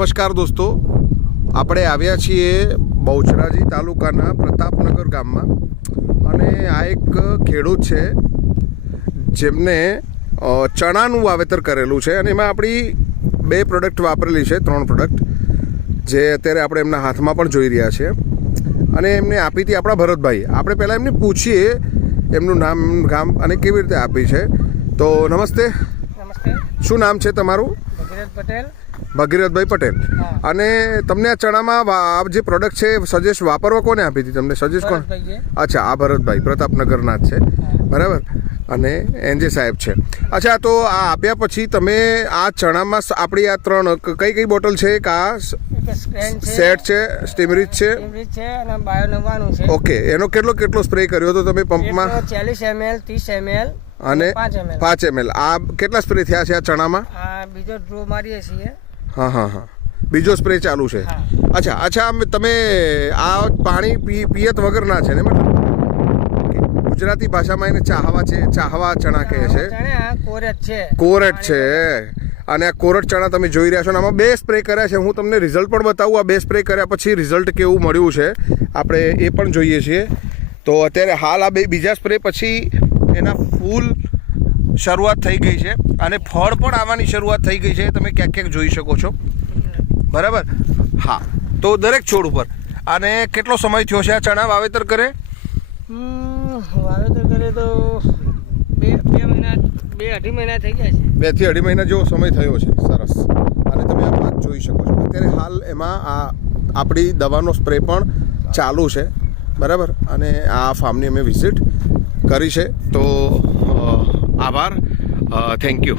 નમસ્કાર દોસ્તો, આપણે આવ્યા છીએ બહુચરાજી તાલુકાના પ્રતાપનગર ગામમાં અને આ એક ખેડૂત છે જેમને ચણાનું વાવેતર કરેલું છે અને એમાં આપણી 2 પ્રોડક્ટ વાપરેલી છે, 3 પ્રોડક્ટ જે અત્યારે આપણે એમના હાથમાં પણ જોઈ રહ્યા છીએ અને એમને આપી હતી આપણા ભરતભાઈ. આપણે પહેલાં એમને પૂછીએ એમનું નામ, ગામ અને કેવી રીતે આપી છે. તો નમસ્તે. નમસ્તે. શું નામ છે તમારું? ભગીરથ પટેલ. ભગીરથભાઈ પટેલ. અને તમને આ ચણામાં આ જે પ્રોડક્ટ છે સજેસ્ટ વાપરવા કોને આપી હતી તમને? સજેસ્ટ કોણ? અચ્છા, આ ભરતભાઈ પ્રતાપનગરના જ છે, બરાબર. અને એનજે સાહેબ છે. અચ્છા, તો આ આપ્યા પછી તમે આ ચણામાં આપણી આ 3 કઈ બોટલ છે? એક આ સેટ છે, સ્ટીમરીચ છે અને બાયો 99 છે. ઓકે, એનો કેટલો સ્પ્રે કર્યો હતો તમે પંપમાં? 40 ml, 30 ml અને 5 ml. આ કેટલા સ્પ્રે થયા છે આ ચણામાં? આ બીજો ડ્રો મારીએ છીએ. હા, બીજો સ્પ્રે ચાલુ છે. અચ્છા, તમે આ પાણી પિયત વગરના છે ને? ગુજરાતી ભાષામાં એને ચાહવા ચણા કહે છે. કોરટ છે. અને આ કોરટ ચણા તમે જોઈ રહ્યા છો. આમાં 2 સ્પ્રે કર્યા છે. હું તમને રિઝલ્ટ પણ બતાવું. આ 2 સ્પ્રે કર્યા પછી રિઝલ્ટ કેવું મળ્યું છે આપણે એ પણ જોઈએ છીએ. તો અત્યારે હાલ આ બીજા સ્પ્રે પછી એના ફૂલ શરૂઆત થઈ ગઈ છે અને ફળ પણ આવવાની શરૂઆત થઈ ગઈ છે. તમે ક્યાંક જોઈ શકો છો, બરાબર. હા, તો દરેક છોડ ઉપર. અને કેટલો સમય થયો છે આ ચણા વાવેતર કરે? વાવેતર કરે તો 2-2.5 મહિના થઈ ગયા છે. 2 થી 2.5 મહિના જેવો સમય થયો છે. સરસ. અને તમે આ પાક જોઈ શકો છો. અત્યારે હાલ એમાં આ આપણી દવાનો સ્પ્રે પણ ચાલુ છે, બરાબર. અને આ ફાર્મની અમે વિઝિટ કરી છે. તો આભાર, થેન્ક યુ.